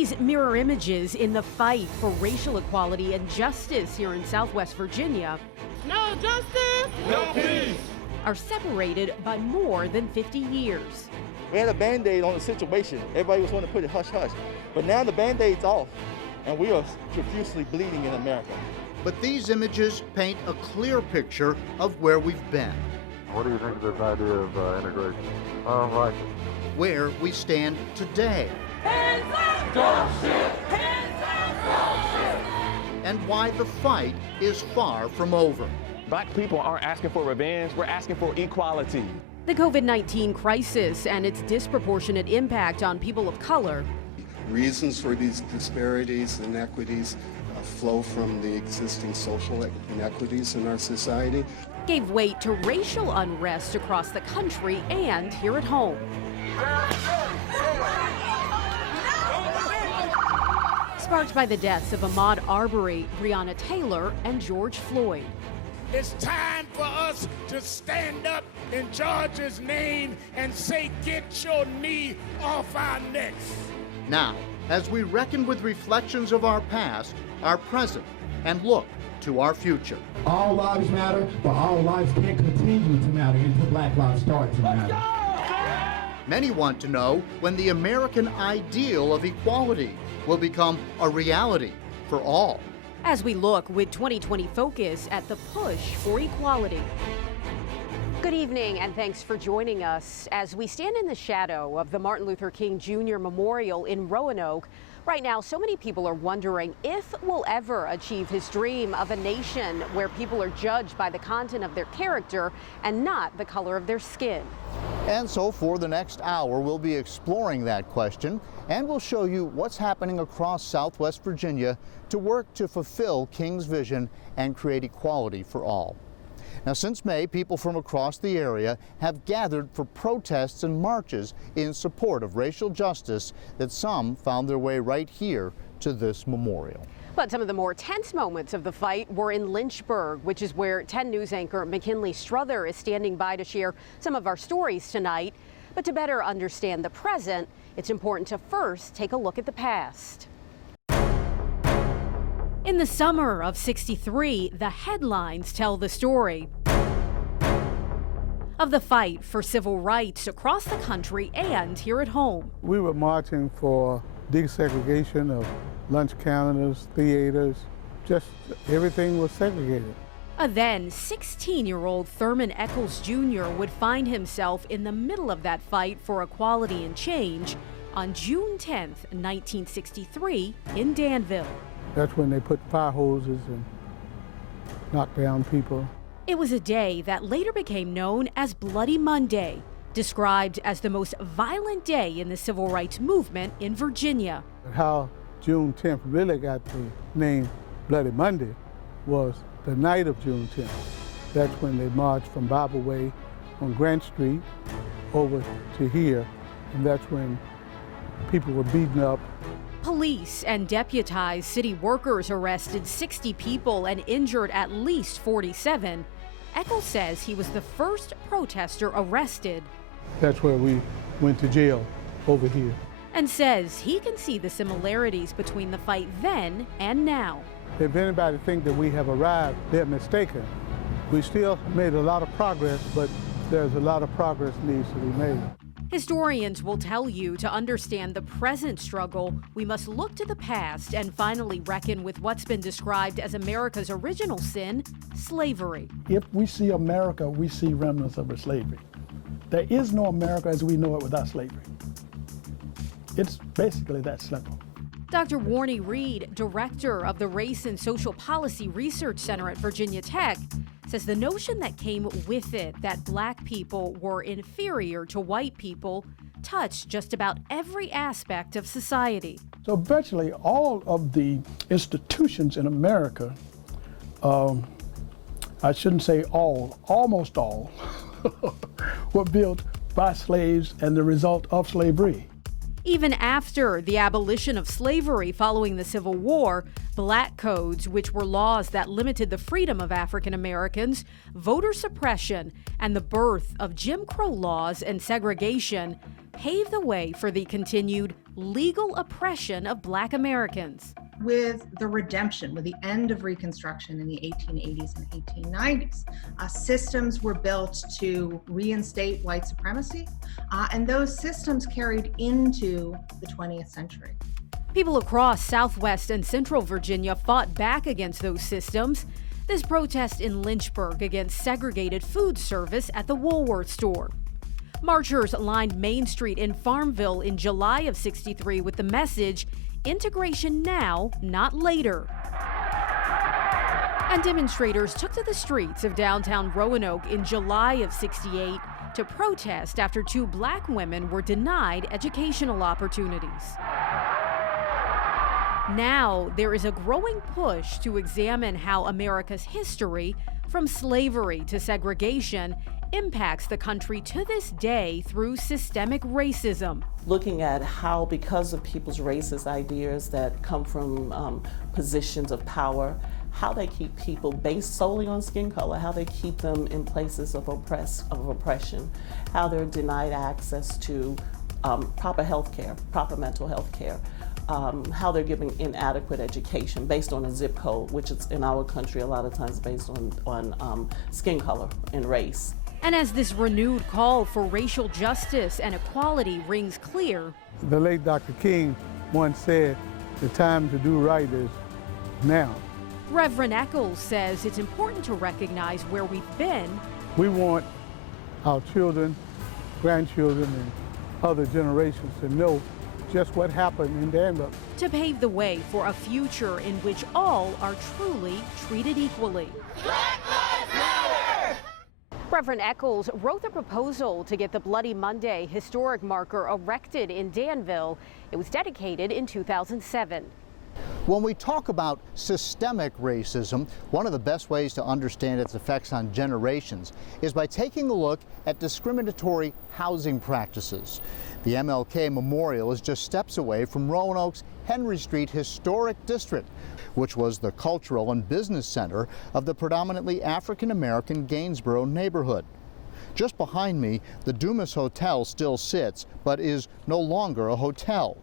These mirror images in the fight for racial equality and justice here in Southwest Virginia No justice, no peace, are separated by more than 50 years. We had a Band-Aid on the situation. Everybody was wanting to put it hush-hush. But now the Band-Aid's off, and we are profusely bleeding in America. But these images paint a clear picture of where we've been. What do you think of this idea of integration? I don't like it. Where we stand today. hands up, don't shoot, hands up, don't shoot. And why the fight is far from over. Black people aren't asking for revenge, we're asking for equality. The COVID-19 crisis and its disproportionate impact on people of color. Reasons for these disparities and inequities flow from the existing social inequities in our society. Gave weight to racial unrest across the country and here at home. Sparked by the deaths of Ahmaud Arbery, Breonna Taylor, and George Floyd. It's time for us to stand up in George's name and say, get your knee off our necks. Now, as we reckon with reflections of our past, our present, and look to our future. All lives matter, but all lives can't continue to matter until Black lives start to matter. Many want to know when the American ideal of equality will become a reality for all. As we look with 2020 focus at the push for equality. Good evening and thanks for joining us as we stand in the shadow of the Martin Luther King Jr. Memorial in Roanoke. Right now, so many people are wondering if we'll ever achieve his dream of a nation where people are judged by the content of their character and not the color of their skin. And so for the next hour, we'll be exploring that question, and we'll show you what's happening across Southwest Virginia to work to fulfill King's vision and create equality for all. Now, since May, people from across the area have gathered for protests and marches in support of racial justice that some found their way right here to this memorial. But some of the more tense moments of the fight were in Lynchburg, which is where 10 News anchor McKinley Strother is standing by to share some of our stories tonight. But to better understand the present, it's important to first take a look at the past. In the summer of '63, the headlines tell the story of the fight for civil rights across the country and here at home. We were marching for desegregation of lunch counters, theaters, just everything was segregated. A then 16-year-old Thurman Eccles Jr. would find himself in the middle of that fight for equality and change on June 10th, 1963 in Danville. That's when they put fire hoses and knocked down people. It was a day that later became known as Bloody Monday, described as the most violent day in the civil rights movement in Virginia. How June 10th really got the name Bloody Monday was the night of June 10th. That's when they marched from Bible Way on Grant Street over to here, and that's when people were beaten up. Police and deputized city workers arrested 60 people and injured at least 47. Eccles says he was the first protester arrested. That's where we went to jail, over here. And says he can see the similarities between the fight then and now. If anybody thinks that we have arrived, they're mistaken. We still made a lot of progress, but there's a lot of progress needs to be made. Historians will tell you to understand the present struggle, we must look to the past and finally reckon with what's been described as America's original sin, slavery. If we see America, we see remnants of slavery. There is no America as we know it without slavery. It's basically that simple. Dr. Warnie Reed, director of the Race and Social Policy Research Center at Virginia Tech, says the notion that came with it, that black people were inferior to white people, touched just about every aspect of society. So virtually all of the institutions in America, I shouldn't say all, almost all, were built by slaves and the result of slavery. Even after the abolition of slavery following the Civil War, black codes, which were laws that limited the freedom of African Americans, voter suppression, and the birth of Jim Crow laws and segregation pave the way for the continued legal oppression of Black Americans. With the redemption, with the end of Reconstruction in the 1880s and 1890s, systems were built to reinstate white supremacy, and those systems carried into the 20th century. People across Southwest and Central Virginia fought back against those systems. This protest in Lynchburg against segregated food service at the Woolworth store. Marchers lined Main Street in Farmville in July of '63 with the message, "Integration now, not later." And demonstrators took to the streets of downtown Roanoke in July of '68 to protest after 2 Black women were denied educational opportunities. Now, there is a growing push to examine how America's history, from slavery to segregation, impacts the country to this day through systemic racism. Looking at how, because of people's racist ideas that come from positions of power, how they keep people based solely on skin color, how they keep them in places of oppression, how they're denied access to proper health care, proper mental health care, how they're giving inadequate education based on a zip code, which is in our country a lot of times based on skin color and race. And as this renewed call for racial justice and equality rings clear, the late Dr. King once said, the time to do right is now. Reverend Eccles says it's important to recognize where we've been. We want our children, grandchildren, and other generations to know just what happened in Danville. To pave the way for a future in which all are truly treated equally. Black Lives Matter! Reverend Eccles wrote the proposal to get the Bloody Monday historic marker erected in Danville. It was dedicated in 2007. When we talk about systemic racism, one of the best ways to understand its effects on generations is by taking a look at discriminatory housing practices. The MLK Memorial is just steps away from Roanoke's Henry Street Historic District, which was the cultural and business center of the predominantly African-American Gainsborough neighborhood. Just behind me, the Dumas Hotel still sits, but is no longer a hotel.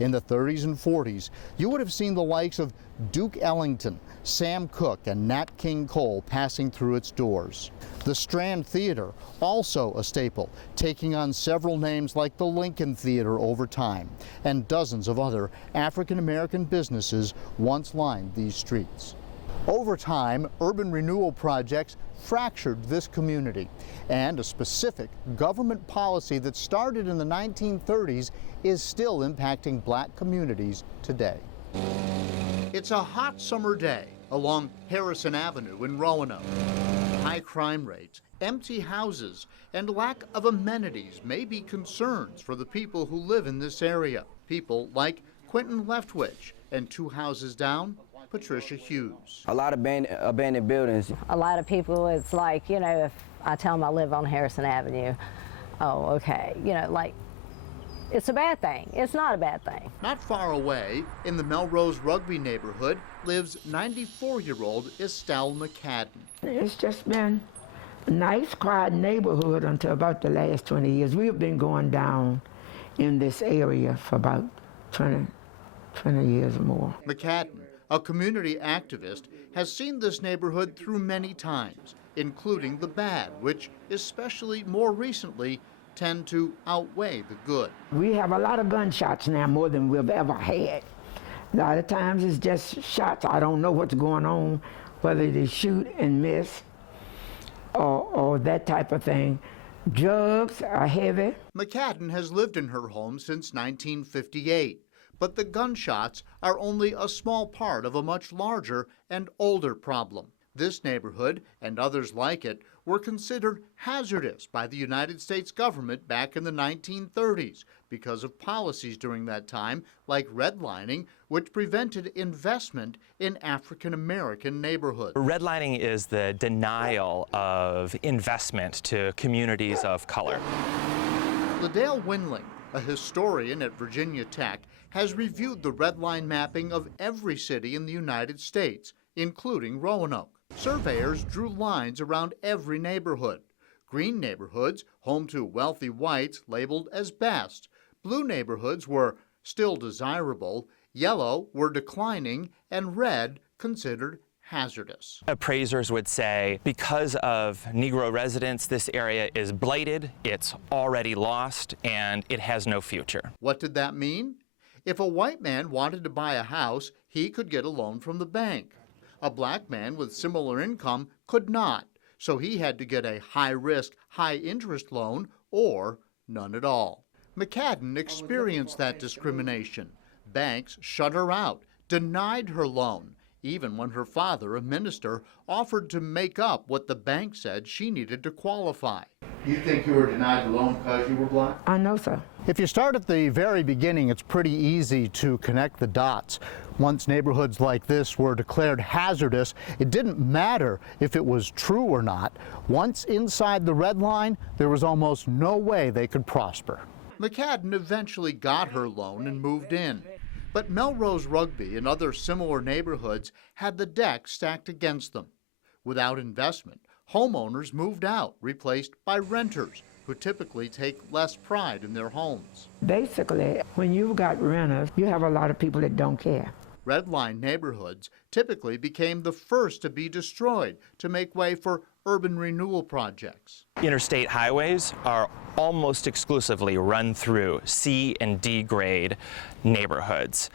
In the 30s and 40s, you would have seen the likes of Duke Ellington, Sam Cooke, and Nat King Cole passing through its doors. The Strand Theater, also a staple, taking on several names like the Lincoln Theater over time, and dozens of other African-American businesses once lined these streets. Over time, urban renewal projects fractured this community, and a specific government policy that started in the 1930s is still impacting Black communities today. It's a hot summer day along Harrison Avenue in Roanoke. High crime rates, empty houses, and lack of amenities may be concerns for the people who live in this area. People like Quentin Leftwich, and 2 houses down, Patricia Hughes. A lot of abandoned buildings. A lot of people, it's like, you know, if I tell them I live on Harrison Avenue, oh, okay, you know, like, it's a bad thing. It's not a bad thing. Not far away, in the Melrose Rugby neighborhood, lives 94-year-old Estelle McCadden. It's just been a nice, quiet neighborhood until about the last 20 years. We have been going down in this area for about 20 years or more. McCadden, a community activist, has seen this neighborhood through many times, including the bad, which, especially more recently, tend to outweigh the good. We have a lot of gunshots now, more than we've ever had. A lot of times it's just shots. I don't know what's going on, whether they shoot and miss or that type of thing. Drugs are heavy. McCadden has lived in her home since 1958, but the gunshots are only a small part of a much larger and older problem. This neighborhood, and others like it, were considered hazardous by the United States government back in the 1930s because of policies during that time, like redlining, which prevented investment in African-American neighborhoods. Redlining is the denial of investment to communities of color. Liddell Winling, a historian at Virginia Tech, has reviewed the redline mapping of every city in the United States, including Roanoke. Surveyors drew lines around every neighborhood. Green neighborhoods, home to wealthy whites, labeled as best. Blue neighborhoods were still desirable, yellow were declining, and red considered hazardous. Appraisers would say, because of Negro residents, this area is blighted, it's already lost, and it has no future. What did that mean? If a white man wanted to buy a house, he could get a loan from the bank. A black man with similar income could not, so he had to get a high-risk, high-interest loan or none at all. McCadden experienced that discrimination. Banks shut her out, denied her loan, even when her father, a minister, offered to make up what the bank said she needed to qualify. You think you were denied the loan because you were black? I know so. If you start at the very beginning, it's pretty easy to connect the dots. Once neighborhoods like this were declared hazardous, it didn't matter if it was true or not. Once inside the red line, there was almost no way they could prosper. McCadden eventually got her loan and moved in. But Melrose Rugby and other similar neighborhoods had the deck stacked against them. Without investment, homeowners moved out, replaced by renters, who typically take less pride in their homes. Basically, when you've got renters, you have a lot of people that don't care. Redline neighborhoods typically became the first to be destroyed to make way for urban renewal projects. Interstate highways are almost exclusively run through C and D grade neighborhoods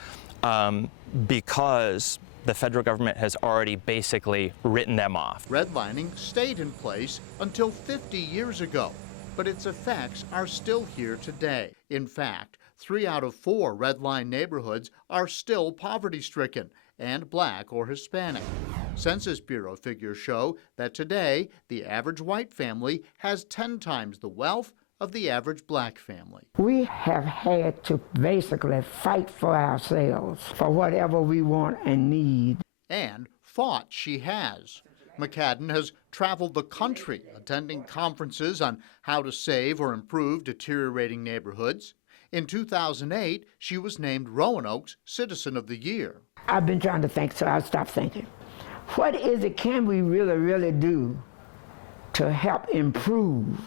because the federal government has already basically written them off. Redlining stayed in place until 50 years ago, but its effects are still here today. In fact, 3 out of 4 redline neighborhoods are still poverty-stricken and black or Hispanic. Census Bureau figures show that today the average white family has 10 times the wealth of the average black family. We have had to basically fight for ourselves, for whatever we want and need. And fought she has. McCadden has traveled the country attending conferences on how to save or improve deteriorating neighborhoods. In 2008, she was named Roanoke's Citizen of the Year. I've been trying to think, so I stopped thinking. What is it can we really do to help improve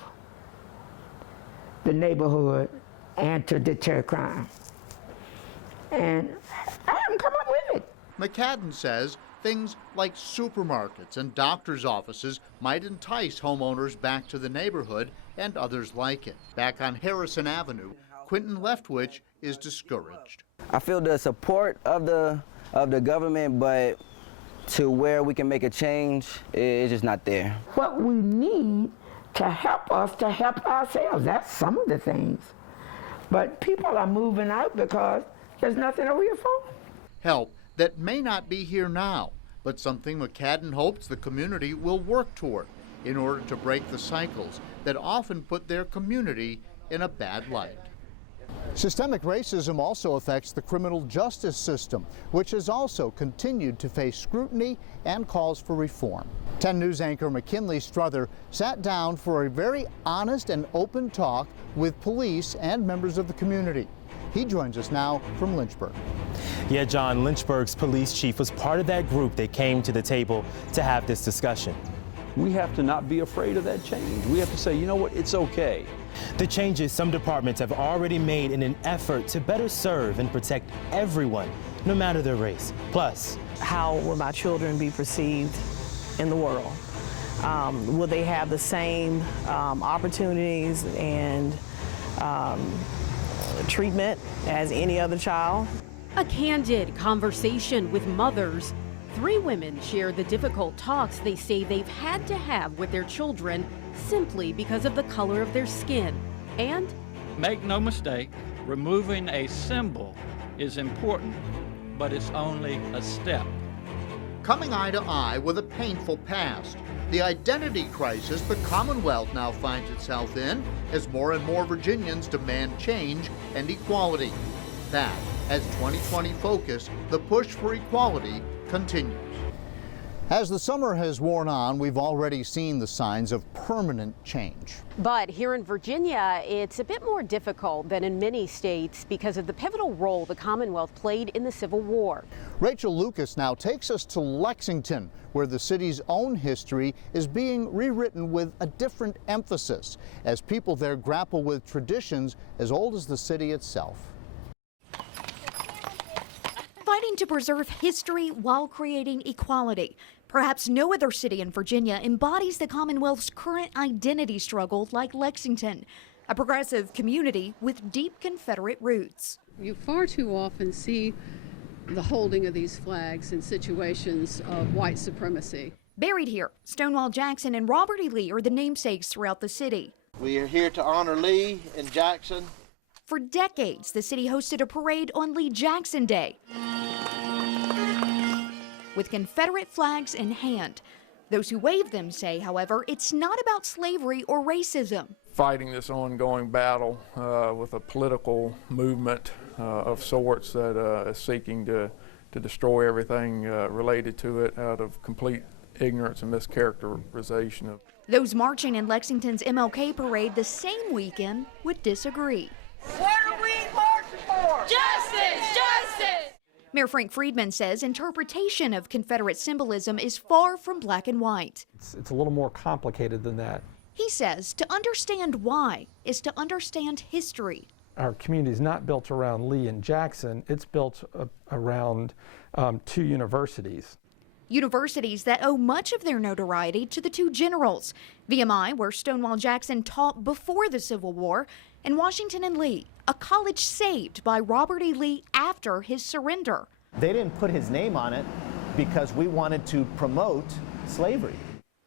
the neighborhood and to deter crime? And I haven't come up with it. McCadden says things like supermarkets and doctor's offices might entice homeowners back to the neighborhood and others like it. Back on Harrison Avenue, Quentin Leftwich is discouraged. I feel the support of the government, but to where we can make a change, it's just not there. What we need to help us to help ourselves, that's some of the things. But people are moving out because there's nothing over here for them. Help that may not be here now, but something McCadden hopes the community will work toward in order to break the cycles that often put their community in a bad light. Systemic racism also affects the criminal justice system, which has also continued to face scrutiny and calls for reform. 10 News anchor McKinley Struther sat down for a very honest and open talk with police and members of the community. He joins us now from Lynchburg. Yeah, John, Lynchburg's police chief was part of that group that came to the table to have this discussion. We have to not be afraid of that change. We have to say, you know what, it's okay. The changes some departments have already made in an effort to better serve and protect everyone, no matter their race. Plus, how will my children be perceived in the world? Will they have the same opportunities and treatment as any other child? A candid conversation with mothers. 3 women share the difficult talks they say they've had to have with their children simply because of the color of their skin. And make no mistake, removing a symbol is important, but it's only a step. Coming eye to eye with a painful past, the identity crisis the Commonwealth now finds itself in as more and more Virginians demand change and equality. That, as 2020 Focus, the push for equality continues. As the summer has worn on, we've already seen the signs of permanent change. But here in Virginia, it's a bit more difficult than in many states because of the pivotal role the Commonwealth played in the Civil War. Rachel Lucas now takes us to Lexington, where the city's own history is being rewritten with a different emphasis, as people there grapple with traditions as old as the city itself. Fighting to preserve history while creating equality. Perhaps no other city in Virginia embodies the Commonwealth's current identity struggle like Lexington, a progressive community with deep Confederate roots. You far too often see the holding of these flags in situations of white supremacy. Buried here, Stonewall Jackson and Robert E. Lee are the namesakes throughout the city. We are here to honor Lee and Jackson. For decades, the city hosted a parade on Lee Jackson Day with Confederate flags in hand. Those who wave them say, however, it's not about slavery or racism. Fighting this ongoing battle with a political movement of sorts that is seeking to destroy everything related to it out of complete ignorance and mischaracterization of. Those marching in Lexington's MLK parade the same weekend would disagree. What are we marching for? Justice! Justice! Mayor Frank Friedman says interpretation of Confederate symbolism is far from black and white. It's a little more complicated than that. He says to understand why is to understand history. Our community is not built around Lee and Jackson. It's built around two universities. Universities that owe much of their notoriety to the two generals, VMI, where Stonewall Jackson taught before the Civil War, and Washington and Lee, a college saved by Robert E. Lee after his surrender. They didn't put his name on it because we wanted to promote slavery.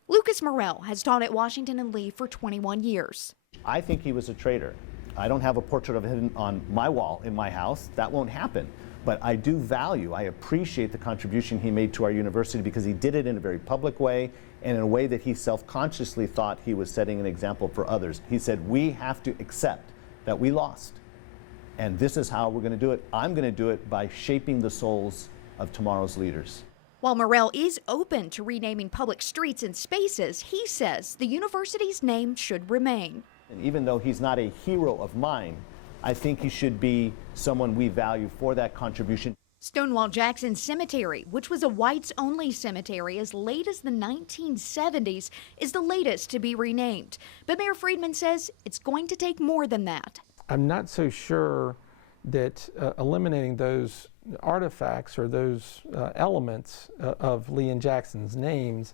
Lucas Morrell has taught at Washington and Lee for 21 years. I think he was a traitor. I don't have a portrait of him on my wall in my house. That won't happen. But I do value, I appreciate the contribution he made to our university because he did it in a very public way and in a way that he self-consciously thought he was setting an example for others. He said, we have to accept that we lost. And this is how we're going to do it. I'm going to do it by shaping the souls of tomorrow's leaders. While Morrell is open to renaming public streets and spaces, he says the university's name should remain. And even though he's not a hero of mine, I think he should be someone we value for that contribution. Stonewall Jackson Cemetery, which was a whites-only cemetery as late as the 1970s, is the latest to be renamed. But Mayor Friedman says it's going to take more than that. I'm not so sure that eliminating those artifacts or those elements of Lee and Jackson's names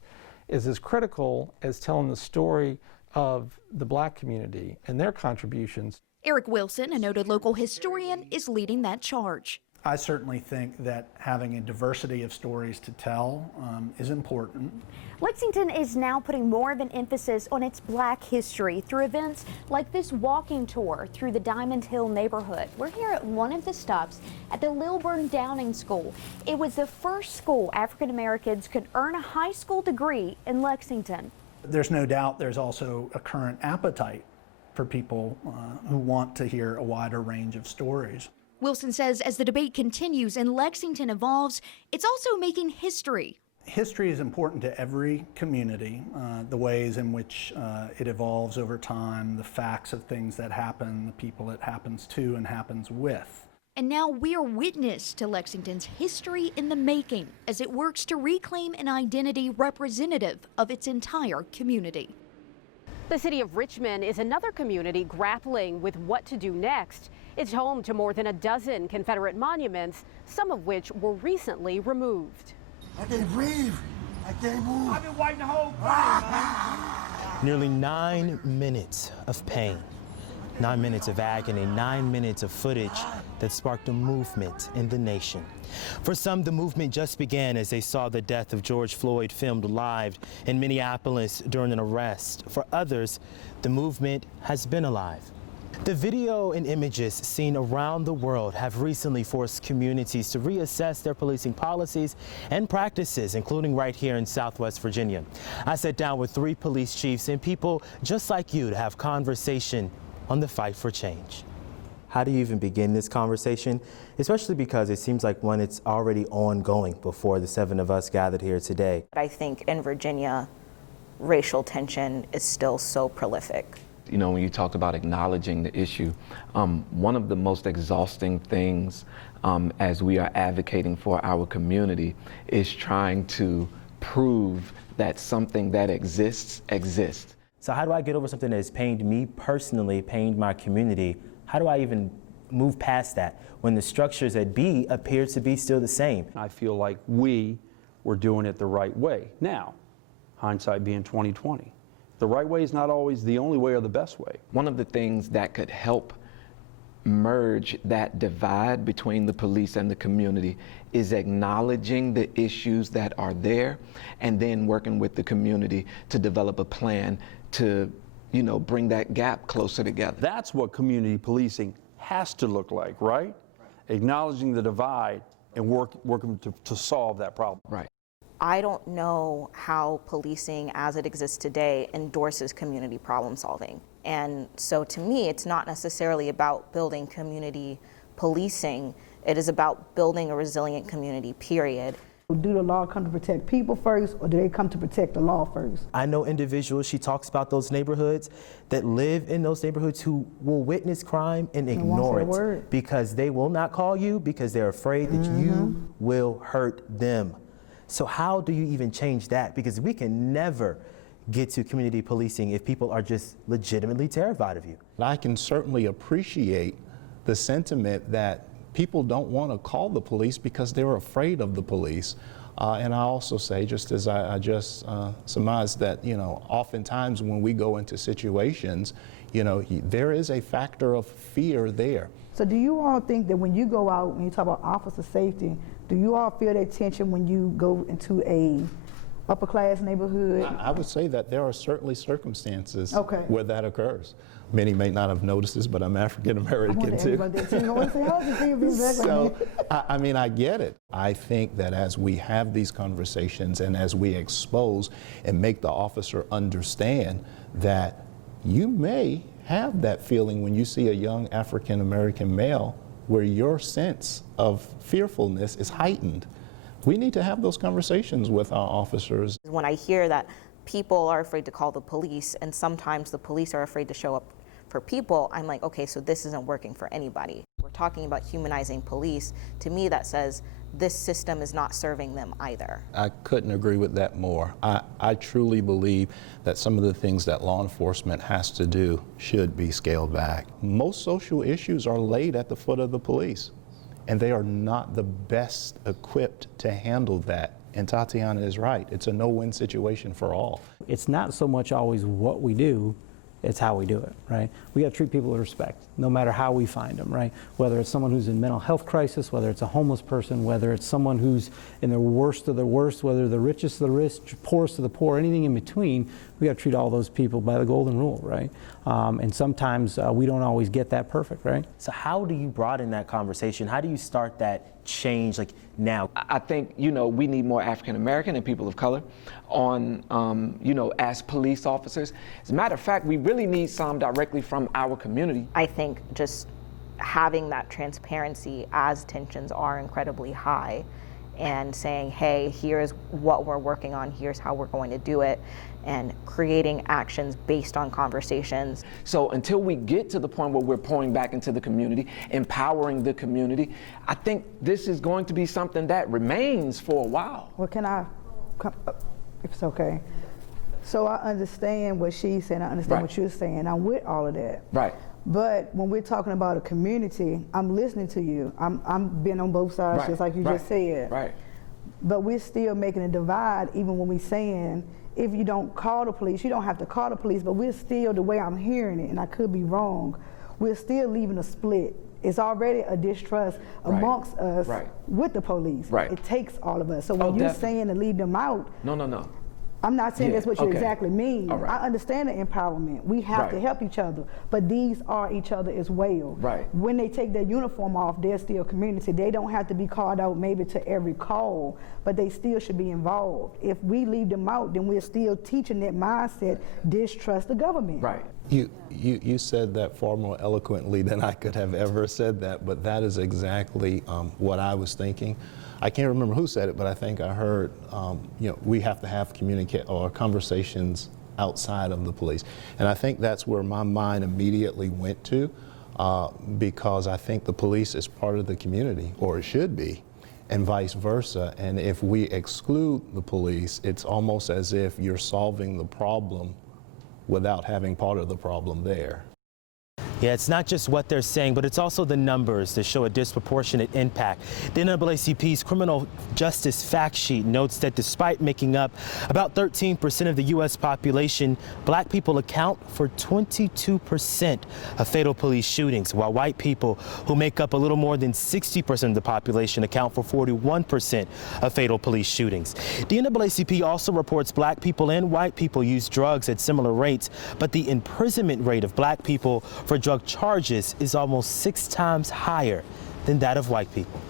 is as critical as telling the story of the black community and their contributions. Eric Wilson, a noted local historian, is leading that charge. I certainly think that having a diversity of stories to tell is important. Lexington is now putting more of an emphasis on its black history through events like this walking tour through the Diamond Hill neighborhood. We're here at one of the stops at the Lilburn Downing School. It was the first school African Americans could earn a high school degree in Lexington. There's no doubt there's also a current appetite for people who want to hear a wider range of stories. Wilson says as the debate continues and Lexington evolves, it's also making history. History is important to every community, the ways in which it evolves over time, the facts of things that happen, the people it happens to and happens with. And now we are witness to Lexington's history in the making as it works to reclaim an identity representative of its entire community. The city of Richmond is another community grappling with what to do next. It's home to more than a dozen Confederate monuments, some of which were recently removed. I can't breathe. I can't move. I've been waiting the whole time. Nearly 9 minutes of pain, 9 minutes of agony, 9 minutes of footage that sparked a movement in the nation. For some, the movement just began as they saw the death of George Floyd filmed live in Minneapolis during an arrest. For others, the movement has been alive. The video and images seen around the world have recently forced communities to reassess their policing policies and practices, including right here in Southwest Virginia. I sat down with 3 police chiefs and people just like you to have conversation on the fight for change. How do you even begin this conversation? Especially because it seems like one, it's already ongoing before the 7 of us gathered here today. I think in Virginia, racial tension is still so prolific. You know, when you talk about acknowledging the issue, one of the most exhausting things as we are advocating for our community is trying to prove that something that exists. So how do I get over something that has pained me personally, pained my community? How do I even move past that when the structures at B appear to be still the same? I feel like we were doing it the right way. Now, hindsight being 20/20. The right way is not always the only way or the best way. One of the things that could help merge that divide between the police and the community is acknowledging the issues that are there and then working with the community to develop a plan to, you know, bring that gap closer together. That's what community policing has to look like, right? Acknowledging the divide and working to solve that problem. Right. I don't know how policing as it exists today endorses community problem solving. And so to me, it's not necessarily about building community policing. It is about building a resilient community, period. Do the law come to protect people first, or do they come to protect the law first? I know individuals, she talks about those neighborhoods that live in those neighborhoods who will witness crime and ignore it because they will not call you because they're afraid that you will hurt them. So how do you even change that? Because we can never get to community policing if people are just legitimately terrified of you. I can certainly appreciate the sentiment that people don't want to call the police because they're afraid of the police. And I also say, just as I just surmised, that, you know, oftentimes when we go into situations, you know, there is a factor of fear there. So do you all think that when you go out, when you talk about officer safety, do you all feel that tension when you go into a upper class neighborhood? I would say that there are certainly circumstances where that occurs. Many may not have noticed this, but I'm African American too. So, I mean, I get it. I think that as we have these conversations and as we expose and make the officer understand that you may have that feeling when you see a young African American male where your sense of fearfulness is heightened. We need to have those conversations with our officers. When I hear that people are afraid to call the police and sometimes the police are afraid to show up for people, I'm like, okay, so this isn't working for anybody. We're talking about humanizing police. To me, that says this system is not serving them either. I couldn't agree with that more. I truly believe that some of the things that law enforcement has to do should be scaled back. Most social issues are laid at the foot of the police, and they are not the best equipped to handle that. And Tatiana is right. It's a no-win situation for all. It's not so much always what we do, it's how we do it, right? We got to treat people with respect, no matter how we find them, right? Whether it's someone who's in mental health crisis, whether it's a homeless person, whether it's someone who's in the worst of the worst, whether the richest of the rich, poorest of the poor, anything in between, we got to treat all those people by the golden rule, right? And sometimes we don't always get that perfect, right? So how do you broaden that conversation? How do you start that change, like now? I think, you know, we need more African American and people of color on, you know, as police officers. As a matter of fact, we really need some directly from our community. I think just having that transparency as tensions are incredibly high and saying, hey, here's what we're working on, here's how we're going to do it, and creating actions based on conversations. So until we get to the point where we're pouring back into the community, empowering the community, I think this is going to be something that remains for a while. Well, can I, if it's okay? So I understand what she's saying, I understand what you're saying, I'm with all of that. Right. But when we're talking about a community, I'm listening to you. I'm being on both sides, just like you just said. Right. But we're still making a divide, even when we're saying, if you don't call the police, you don't have to call the police, but we're still, the way I'm hearing it, and I could be wrong, we're still leaving a split. It's already a distrust amongst us with the police. Right. It takes all of us. So when you're saying to leave them out, no. I'm not saying that's what you exactly mean. All right. I understand the empowerment. We have to help each other, but these are each other as well. Right. When they take their uniform off, they're still community. They don't have to be called out maybe to every call, but they still should be involved. If we leave them out, then we're still teaching that mindset, distrust the government. Right. You said that far more eloquently than I could have ever said that, but that is exactly what I was thinking. I can't remember who said it, but I think I heard, we have to have conversations outside of the police. And I think that's where my mind immediately went to, because I think the police is part of the community, or it should be, and vice versa. And if we exclude the police, it's almost as if you're solving the problem without having part of the problem there. Yeah, it's not just what they're saying, but it's also the numbers that show a disproportionate impact. The NAACP's criminal justice fact sheet notes that despite making up about 13% of the U.S. population, black people account for 22% of fatal police shootings, while white people, who make up a little more than 60% of the population, account for 41% of fatal police shootings. The NAACP also reports black people and white people use drugs at similar rates, but the imprisonment rate of black people for drug charges is almost 6 times higher than that of white people.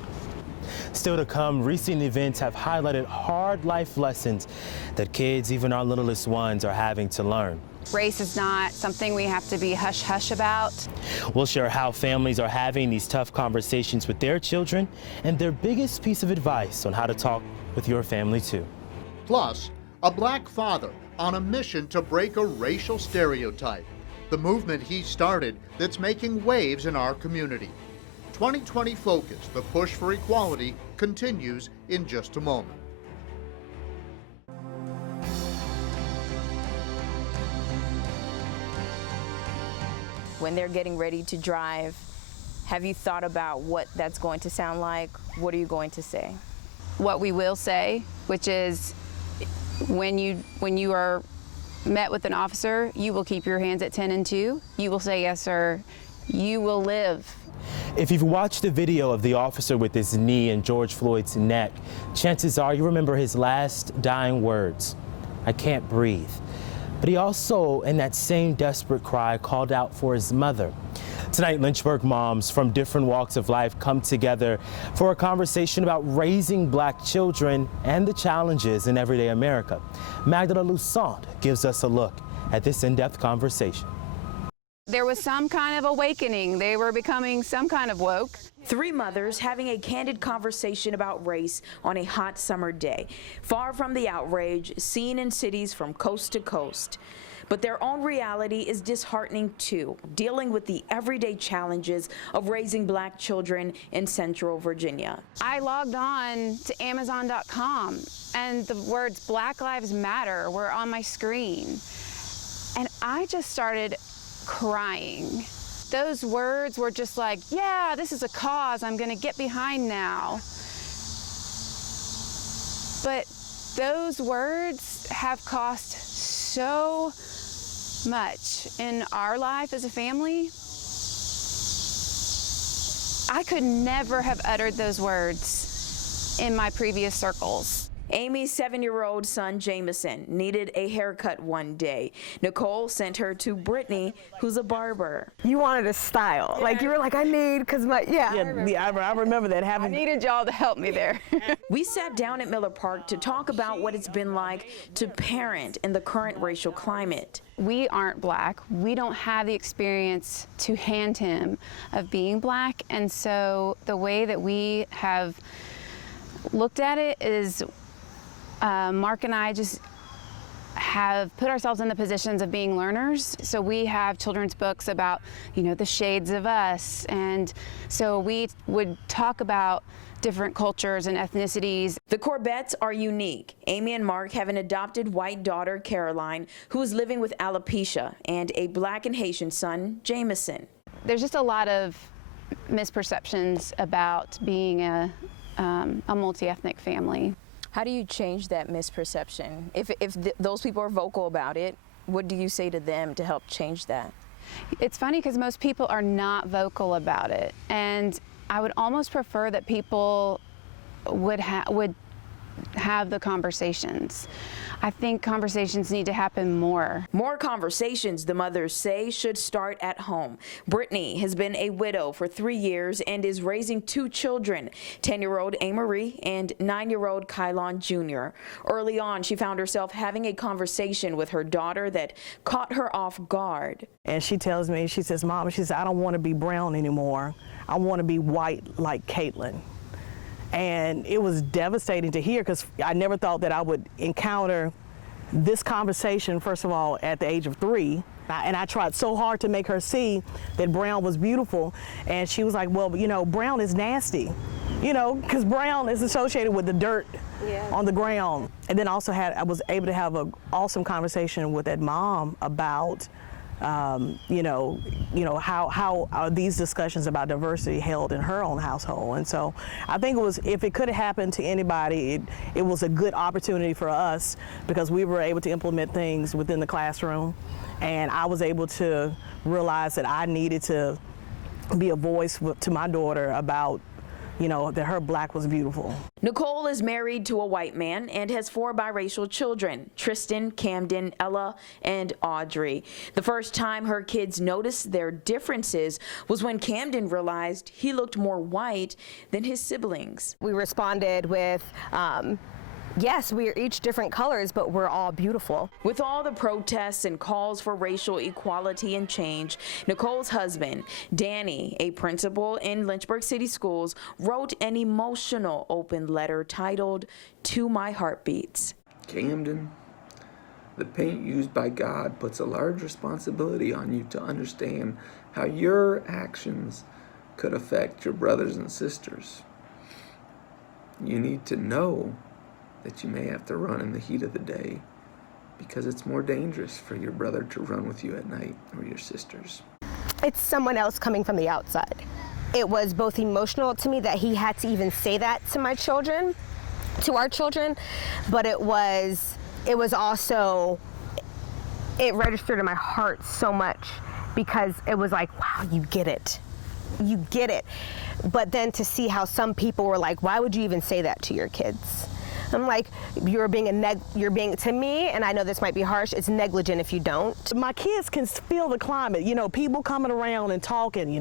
Still to come, recent events have highlighted hard life lessons that kids, even our littlest ones, are having to learn. Race is not something we have to be hush-hush about. We'll share how families are having these tough conversations with their children and their biggest piece of advice on how to talk with your family too. Plus, a black father on a mission to break a racial stereotype. The movement he started that's making waves in our community. 2020 Focus, the push for equality, continues in just a moment. When they're getting ready to drive, have you thought about what that's going to sound like? What are you going to say? What we will say, which is when you are met with an officer, you will keep your hands at 10 and 2. You will say, yes, sir. You will live. If you've watched the video of the officer with his knee in George Floyd's neck, chances are you remember his last dying words, "I can't breathe." But he also, in that same desperate cry, called out for his mother. Tonight, Lynchburg moms from different walks of life come together for a conversation about raising black children and the challenges in everyday America. Magdala Lusant gives us a look at this in-depth conversation. There was some kind of awakening. They were becoming some kind of woke. 3 mothers having a candid conversation about race on a hot summer day, far from the outrage seen in cities from coast to coast. But their own reality is disheartening too, dealing with the everyday challenges of raising black children in Central Virginia. I logged on to Amazon.com and the words Black Lives Matter were on my screen. And I just started crying. Those words were just like, yeah, this is a cause I'm gonna get behind now. But those words have cost so much in our life as a family. I could never have uttered those words in my previous circles. Amy's 7-year-old son, Jameson, needed a haircut one day. Nicole sent her to Brittany, who's a barber. You wanted a style. Yeah. Like, you were like, I need, because my, I remember that. I needed y'all to help me there. We sat down at Miller Park to talk about what it's been like to parent in the current racial climate. We aren't black. We don't have the experience to hand him of being black. And so the way that we have looked at it is Mark and I just have put ourselves in the positions of being learners. So we have children's books about, the shades of us. And so we would talk about different cultures and ethnicities. The Corbettes are unique. Amy and Mark have an adopted white daughter, Caroline, who is living with alopecia, and a black and Haitian son, Jameson. There's just a lot of misperceptions about being a multi-ethnic family. How do you change that misperception? If those people are vocal about it, what do you say to them to help change that? It's funny because most people are not vocal about it, and I would almost prefer that people would have the conversations. I think conversations need to happen more. More conversations, the mothers say, should start at home. Brittany has been a widow for 3 years and is raising 2 children, 10-year-old Amory and 9-year-old Kylon Jr. Early on, she found herself having a conversation with her daughter that caught her off guard. And she tells me, she says, Mom, she says, I don't want to be brown anymore. I want to be white like Caitlin. And it was devastating to hear because I never thought that I would encounter this conversation, first of all, at the age of 3. And I tried so hard to make her see that brown was beautiful. And she was like, well, you know, brown is nasty, you know, because brown is associated with the dirt on the ground. And then also I was able to have an awesome conversation with that mom about how are these discussions about diversity held in her own household. And so I think if it could have happened to anybody, it was a good opportunity for us because we were able to implement things within the classroom. And I was able to realize that I needed to be a voice to my daughter about that her black was beautiful. Nicole is married to a white man and has 4 biracial children, Tristan, Camden, Ella, and Audrey. The first time her kids noticed their differences was when Camden realized he looked more white than his siblings. We responded with, yes, we are each different colors, but we're all beautiful. With all the protests and calls for racial equality and change, Nicole's husband, Danny, a principal in Lynchburg City Schools, wrote an emotional open letter titled, "To My Heartbeats." Camden, the paint used by God puts a large responsibility on you to understand how your actions could affect your brothers and sisters. You need to know that you may have to run in the heat of the day because it's more dangerous for your brother to run with you at night or your sisters. It's someone else coming from the outside. It was both emotional to me that he had to even say that to my children, to our children, but it was also, it registered in my heart so much because it was like, wow, you get it. You get it. But then to see how some people were like, why would you even say that to your kids? I'm like, you're being to me, and I know this might be harsh, it's negligent if you don't. My kids can feel the climate, people coming around and talking,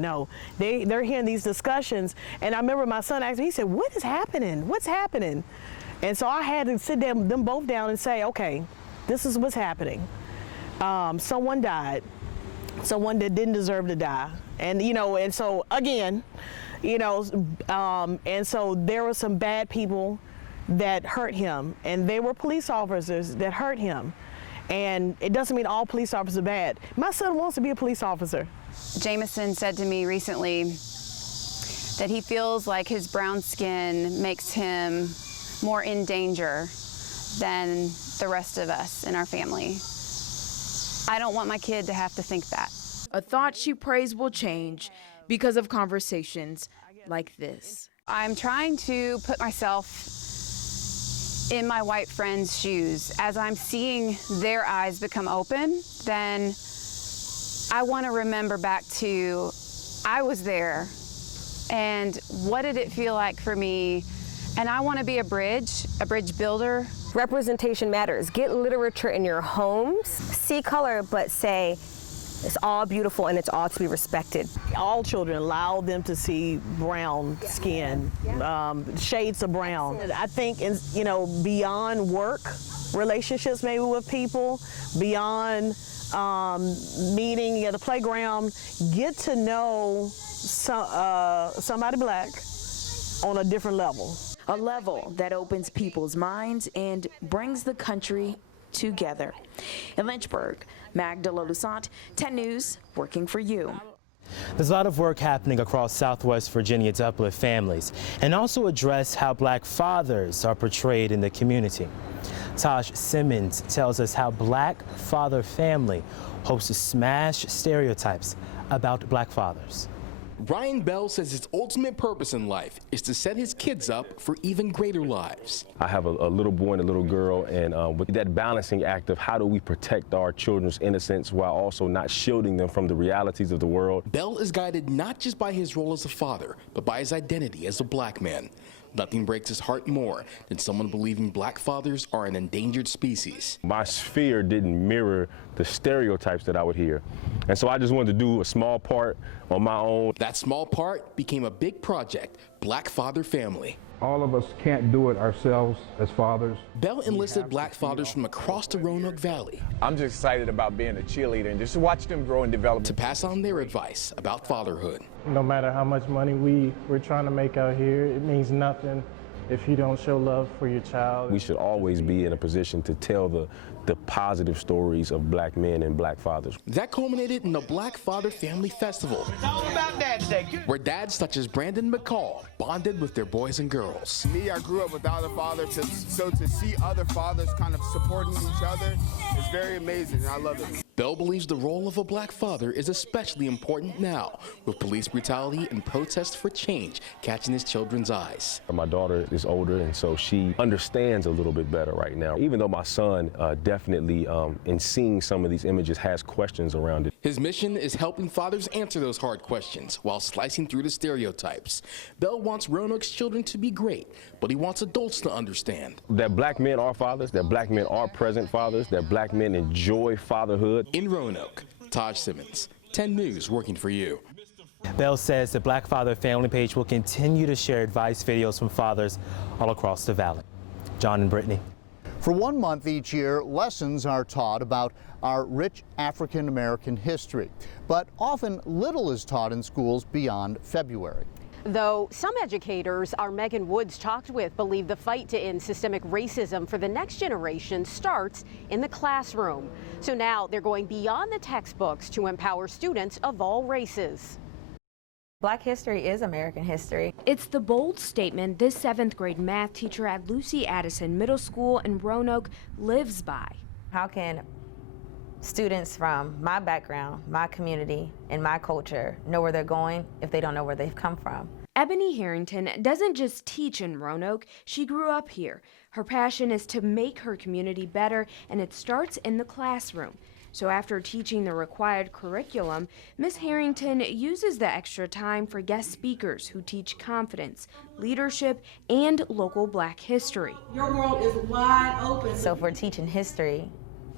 they're hearing these discussions. And I remember my son asked me, he said, what is happening? What's happening? And so I had to sit them both down and say, okay, this is what's happening. Someone died, someone that didn't deserve to die. And, and so again, and so there were some bad people that hurt him, and they were police officers that hurt him. And it doesn't mean all police officers are bad. My son wants to be a police officer. Jameson said to me recently that he feels like his brown skin makes him more in danger than the rest of us in our family. I don't want my kid to have to think that. A thought she prays will change because of conversations like this. I'm trying to put myself in my white friends' shoes. As I'm seeing their eyes become open, then I want to remember back to I was there and what did it feel like for me? And I want to be a bridge builder. Representation matters. Get literature in your homes. See color, but say, it's all beautiful and it's all to be respected. All children, allow them to see brown skin, shades of brown. I think, beyond work, relationships maybe with people, beyond meeting at the playground, get to know somebody black on a different level. A level that opens people's minds and brings the country together. In Lynchburg, Magdala Lusant, 10 News, working for you. There's a lot of work happening across Southwest Virginia to uplift families and also address how black fathers are portrayed in the community. Taj Simmons tells us how Black Father Family hopes to smash stereotypes about black fathers. Ryan Bell says his ultimate purpose in life is to set his kids up for even greater lives. I have a little boy and a little girl, and with that balancing act of how do we protect our children's innocence while also not shielding them from the realities of the world. Bell is guided not just by his role as a father, but by his identity as a black man. Nothing breaks his heart more than someone believing black fathers are an endangered species. My sphere didn't mirror the stereotypes that I would hear. And so I just wanted to do a small part on my own. That small part became a big project, Black Father Family. All of us can't do it ourselves as fathers. Bell enlisted black fathers from across the Roanoke Valley. I'm just excited about being a cheerleader and just to watch them grow and develop. To pass on their advice about fatherhood. No matter how much money we're trying to make out here, it means nothing if you don't show love for your child. We should always be in a position to tell the positive stories of black men and black fathers. That culminated in the Black Father Family Festival, where dads such as Brandon McCall bonded with their boys and girls. Me, I grew up without a father, so to see other fathers kind of supporting each other is very amazing, and I love it. Bell believes the role of a black father is especially important now, with police brutality and protests for change catching his children's eyes. My daughter is older, and so she understands a little bit better right now, even though my son definitely, in seeing some of these images, has questions around it. His mission is helping fathers answer those hard questions while slicing through the stereotypes. Bell wants Roanoke's children to be great, but he wants adults to understand that black men are fathers, that black men are present fathers, that black men enjoy fatherhood. In Roanoke, Taj Simmons, 10 News, working for you. Bell says the Black Father Family page will continue to share advice videos from fathers all across the valley. John and Brittany. For 1 month each year, lessons are taught about our rich African American history, but often little is taught in schools beyond February. Though some educators our Megan Woods talked with believe the fight to end systemic racism for the next generation starts in the classroom. So now they're going beyond the textbooks to empower students of all races. Black history is American history. It's the bold statement this 7th grade math teacher at Lucy Addison Middle School in Roanoke lives by. How can students from my background, my community, and my culture know where they're going if they don't know where they've come from? Ebony Harrington doesn't just teach in Roanoke, she grew up here. Her passion is to make her community better, and it starts in the classroom. So after teaching the required curriculum, Ms. Harrington uses the extra time for guest speakers who teach confidence, leadership, and local black history. Your world is wide open. So if we're teaching history,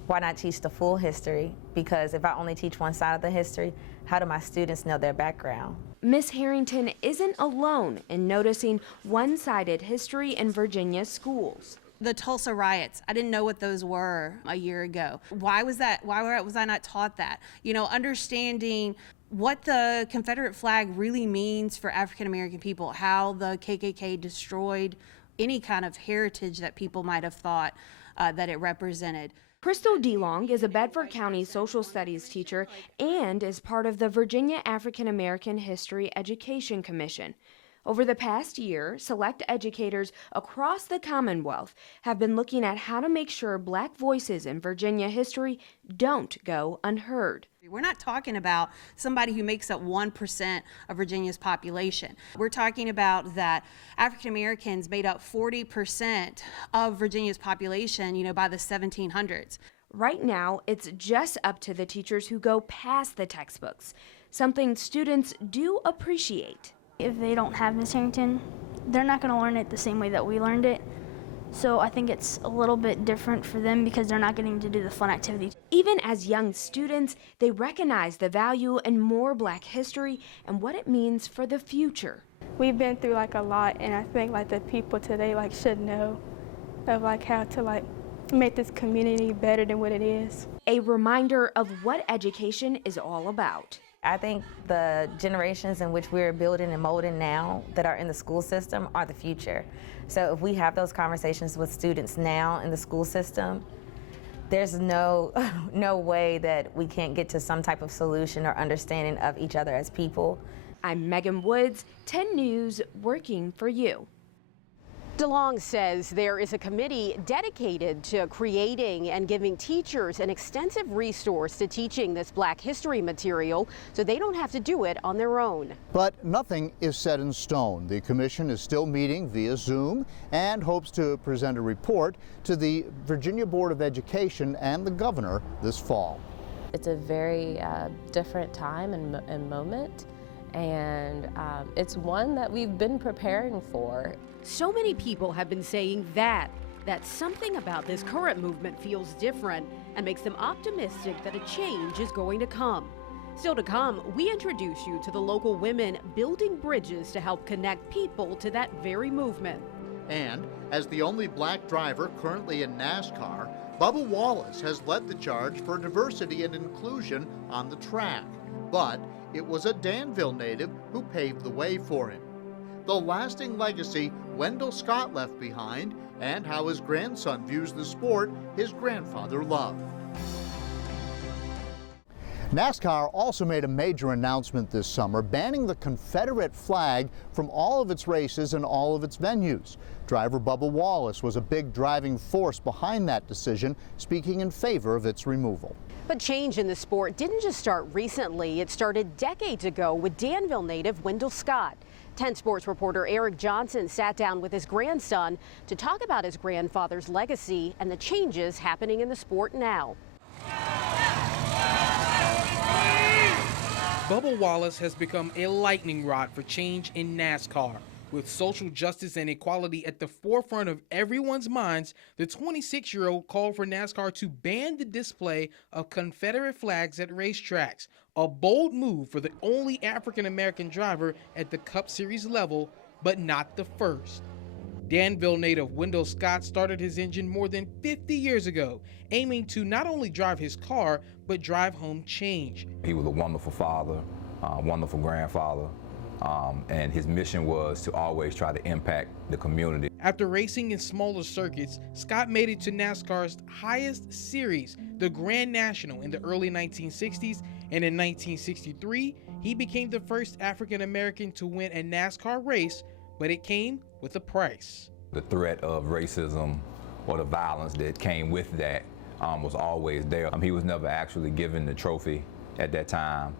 why not teach the full history? Because if I only teach one side of the history, how do my students know their background? Ms. Harrington isn't alone in noticing one-sided history in Virginia schools. The Tulsa riots, I didn't know what those were a year ago. Why was that? Why was I not taught that? You know, understanding what the Confederate flag really means for African American people, how the KKK destroyed any kind of heritage that people might have thought that it represented. Crystal DeLong is a Bedford County social studies teacher and is part of the Virginia African American History Education Commission. Over the past year, select educators across the Commonwealth have been looking at how to make sure black voices in Virginia history don't go unheard. We're not talking about somebody who makes up 1% of Virginia's population. We're talking about that African Americans made up 40% of Virginia's population, you know, by the 1700s. Right now, it's just up to the teachers who go past the textbooks, something students do appreciate. If they don't have Miss Harrington, they're not going to learn it the same way that we learned it. So I think it's a little bit different for them because they're not getting to do the fun activities. Even as young students, they recognize the value in more black history and what it means for the future. We've been through a lot, and I think the people today should know of how to make this community better than what it is. A reminder of what education is all about. I think the generations in which we're building and molding now that are in the school system are the future. So if we have those conversations with students now in the school system, there's no way that we can't get to some type of solution or understanding of each other as people. I'm Megan Woods, 10 News, working for you. DeLong says there is a committee dedicated to creating and giving teachers an extensive resource to teaching this black history material so they don't have to do it on their own. But nothing is set in stone. The commission is still meeting via Zoom and hopes to present a report to the Virginia Board of Education and the governor this fall. It's a very different time and moment. and it's one that we've been preparing for. So many people have been saying that something about this current movement feels different and makes them optimistic that a change is going to come. Still to come, we introduce you to the local women building bridges to help connect people to that very movement. And as the only black driver currently in NASCAR, Bubba Wallace has led the charge for diversity and inclusion on the track. But it was a Danville native who paved the way for him. The lasting legacy Wendell Scott left behind, and how his grandson views the sport his grandfather loved. NASCAR also made a major announcement this summer banning the Confederate flag from all of its races and all of its venues. Driver Bubba Wallace was a big driving force behind that decision, speaking in favor of its removal. But change in the sport didn't just start recently. It started decades ago with Danville native Wendell Scott. 10 Sports reporter Eric Johnson sat down with his grandson to talk about his grandfather's legacy and the changes happening in the sport now. Bubba Wallace has become a lightning rod for change in NASCAR. With social justice and equality at the forefront of everyone's minds, the 26-year-old called for NASCAR to ban the display of Confederate flags at racetracks, a bold move for the only African-American driver at the Cup Series level, but not the first. Danville native Wendell Scott started his engine more than 50 years ago, aiming to not only drive his car, but drive home change. He was a wonderful father, wonderful grandfather, and his mission was to always try to impact the community. After racing in smaller circuits, Scott made it to NASCAR's highest series, the Grand National, in the early 1960s, and in 1963, he became the first African-American to win a NASCAR race, but it came with a price. The threat of racism or the violence that came with that was always there. He was never actually given the trophy at that time.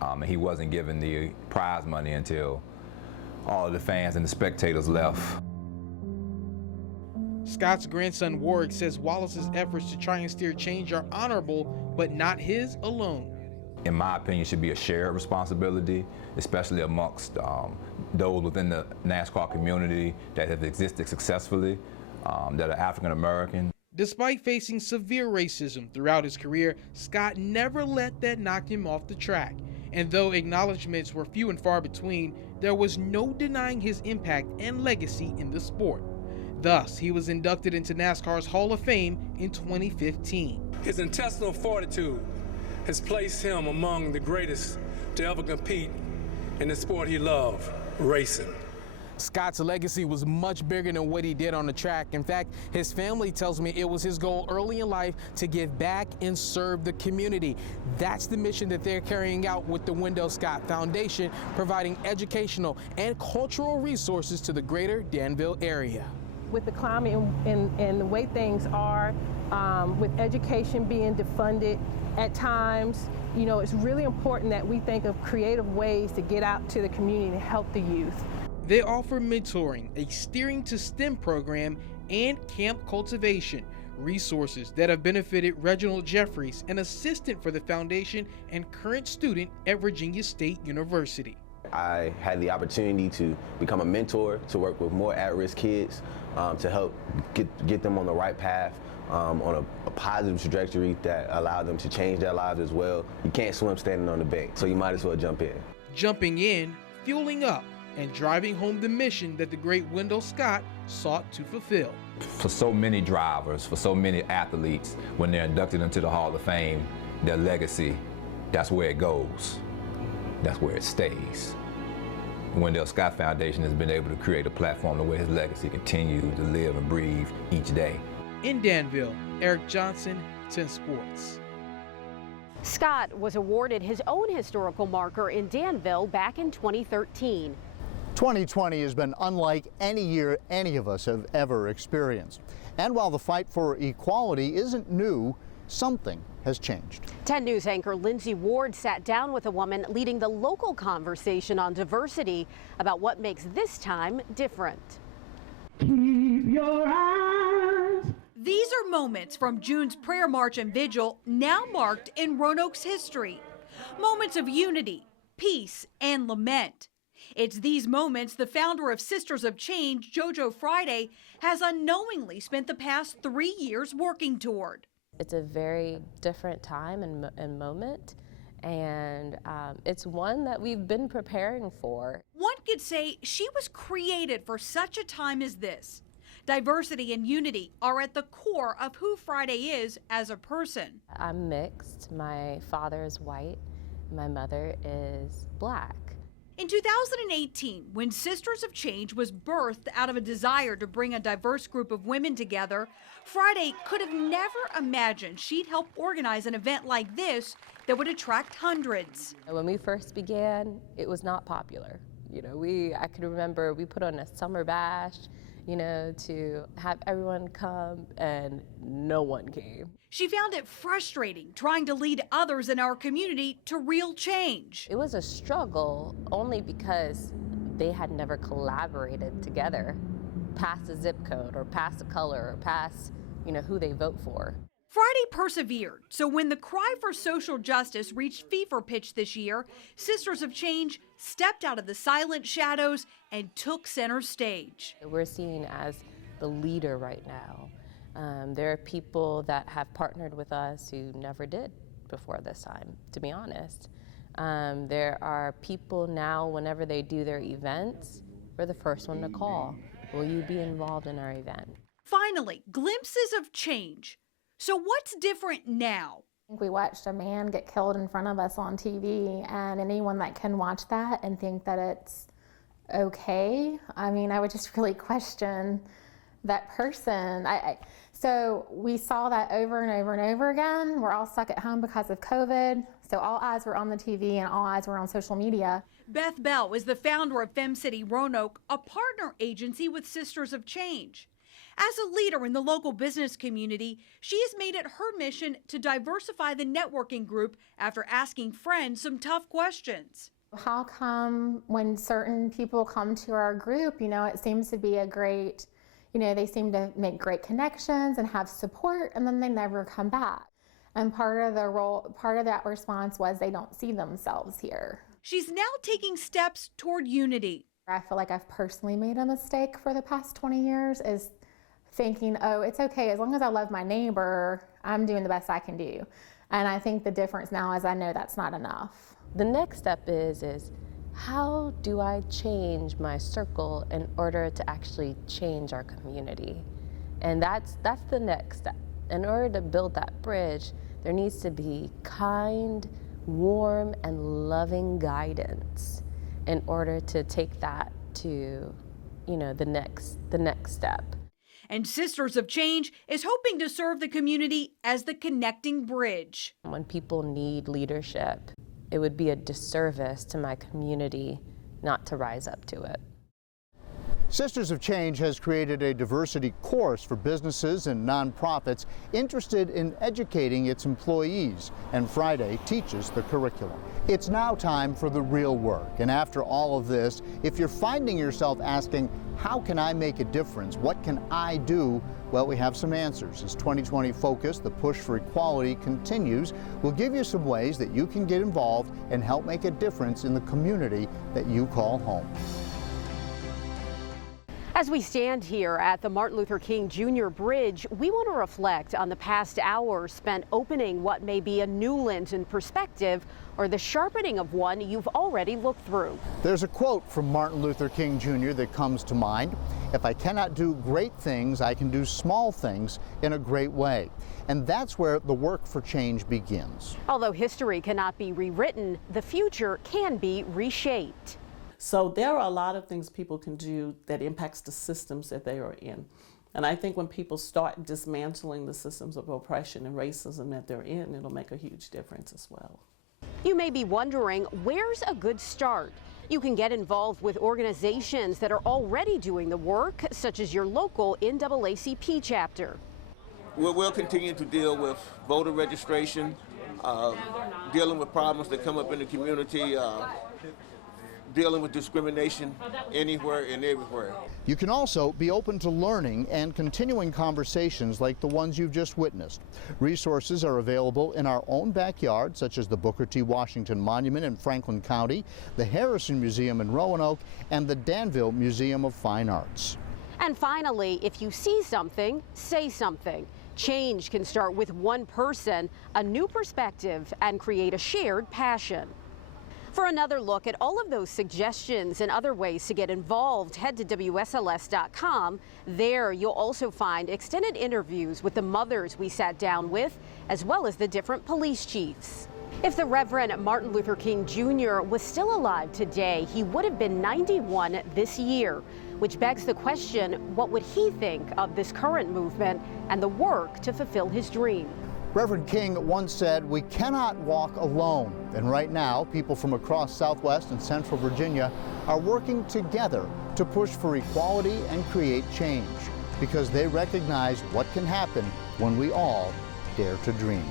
And he wasn't given the prize money until all of the fans and the spectators left. Scott's grandson Warwick says Wallace's efforts to try and steer change are honorable, but not his alone. In my opinion, should be a shared responsibility, especially amongst those within the NASCAR community that have existed successfully, that are African American. Despite facing severe racism throughout his career, Scott never let that knock him off the track. And though acknowledgments were few and far between, there was no denying his impact and legacy in the sport. Thus, he was inducted into NASCAR's Hall of Fame in 2015. His intestinal fortitude has placed him among the greatest to ever compete in the sport he loved, racing. Scott's legacy was much bigger than what he did on the track. In fact, his family tells me it was his goal early in life to give back and serve the community. That's the mission that they're carrying out with the Wendell Scott Foundation, providing educational and cultural resources to the greater Danville area. With the climate and the way things are, with education being defunded at times, you know, it's really important that we think of creative ways to get out to the community and help the youth. They offer mentoring, a steering to STEM program, and camp cultivation, resources that have benefited Reginald Jeffries, an assistant for the foundation and current student at Virginia State University. I had the opportunity to become a mentor, to work with more at-risk kids, to help get them on the right path, on a positive trajectory that allowed them to change their lives as well. You can't swim standing on the bank, so you might as well jump in. Jumping in, fueling up, and driving home the mission that the great Wendell Scott sought to fulfill. For so many drivers, for so many athletes, when they're inducted into the Hall of Fame, their legacy, that's where it goes. That's where it stays. The Wendell Scott Foundation has been able to create a platform where his legacy continues to live and breathe each day. In Danville, Eric Johnson, 10 Sports. Scott was awarded his own historical marker in Danville back in 2013. 2020 has been unlike any year any of us have ever experienced. And while the fight for equality isn't new, something has changed. 10 News anchor Lindsay Ward sat down with a woman leading the local conversation on diversity about what makes this time different. Keep your eyes. These are moments from June's prayer march and vigil, now marked in Roanoke's history. Moments of unity, peace, and lament. It's these moments the founder of Sisters of Change, JoJo Friday, has unknowingly spent the past 3 years working toward. It's a very different time and moment, and it's one that we've been preparing for. One could say she was created for such a time as this. Diversity and unity are at the core of who Friday is as a person. I'm mixed. My father is white. My mother is black. In 2018, when Sisters of Change was birthed out of a desire to bring a diverse group of women together, Friday could have never imagined she'd help organize an event like this that would attract hundreds. When we first began, it was not popular. I could remember we put on a summer bash, to have everyone come, and no one came. She found it frustrating trying to lead others in our community to real change. It was a struggle only because they had never collaborated together past a zip code or past a color or past, who they vote for. Friday persevered, so when the cry for social justice reached fever pitch this year, Sisters of Change stepped out of the silent shadows and took center stage. We're seen as the leader right now. There are people that have partnered with us who never did before this time, to be honest. There are people now, whenever they do their events, we're the first one to call. Will you be involved in our event? Finally, glimpses of change. So what's different now? We watched a man get killed in front of us on TV, and anyone that can watch that and think that it's okay, I would just really question that person. So we saw that over and over and over again. We're all stuck at home because of COVID, so all eyes were on the TV and all eyes were on social media. Beth Bell is the founder of Fem City Roanoke, a partner agency with Sisters of Change. As a leader in the local business community, she has made it her mission to diversify the networking group after asking friends some tough questions. How come when certain people come to our group, it seems to be a great, they seem to make great connections and have support, and then they never come back. And part of that response was they don't see themselves here. She's now taking steps toward unity. I feel like I've personally made a mistake for the past 20 years is thinking, oh, it's okay, as long as I love my neighbor, I'm doing the best I can do. And I think the difference now is I know that's not enough. The next step is how do I change my circle in order to actually change our community? And that's the next step. In order to build that bridge, there needs to be kind, warm, and loving guidance in order to take that to, the next step. And Sisters of Change is hoping to serve the community as the connecting bridge. When people need leadership, it would be a disservice to my community not to rise up to it. Sisters of Change has created a diversity course for businesses and nonprofits interested in educating its employees, and Friday teaches the curriculum. It's now time for the real work, and after all of this, if you're finding yourself asking, how can I make a difference? What can I do? Well, we have some answers. As 2020 Focus, the push for equality, continues, we'll give you some ways that you can get involved and help make a difference in the community that you call home. As we stand here at the Martin Luther King Jr. Bridge, we want to reflect on the past hours spent opening what may be a new lens in perspective or the sharpening of one you've already looked through. There's a quote from Martin Luther King Jr. that comes to mind. If I cannot do great things, I can do small things in a great way. And that's where the work for change begins. Although history cannot be rewritten, the future can be reshaped. So there are a lot of things people can do that impacts the systems that they are in. And I think when people start dismantling the systems of oppression and racism that they're in, it'll make a huge difference as well. You may be wondering, where's a good start? You can get involved with organizations that are already doing the work, such as your local NAACP chapter. We'll continue to deal with voter registration, dealing with problems that come up in the community, dealing with discrimination anywhere and everywhere. You can also be open to learning and continuing conversations like the ones you've just witnessed. Resources are available in our own backyard, such as the Booker T. Washington Monument in Franklin County, the Harrison Museum in Roanoke, and the Danville Museum of Fine Arts. And finally, if you see something, say something. Change can start with one person, a new perspective, and create a shared passion. For another look at all of those suggestions and other ways to get involved, head to WSLS.com. There you'll also find extended interviews with the mothers we sat down with, as well as the different police chiefs. If the Reverend Martin Luther King Jr. was still alive today, he would have been 91 this year, which begs the question, what would he think of this current movement and the work to fulfill his dream? Reverend King once said, "We cannot walk alone." And right now, people from across Southwest and Central Virginia are working together to push for equality and create change, because they recognize what can happen when we all dare to dream.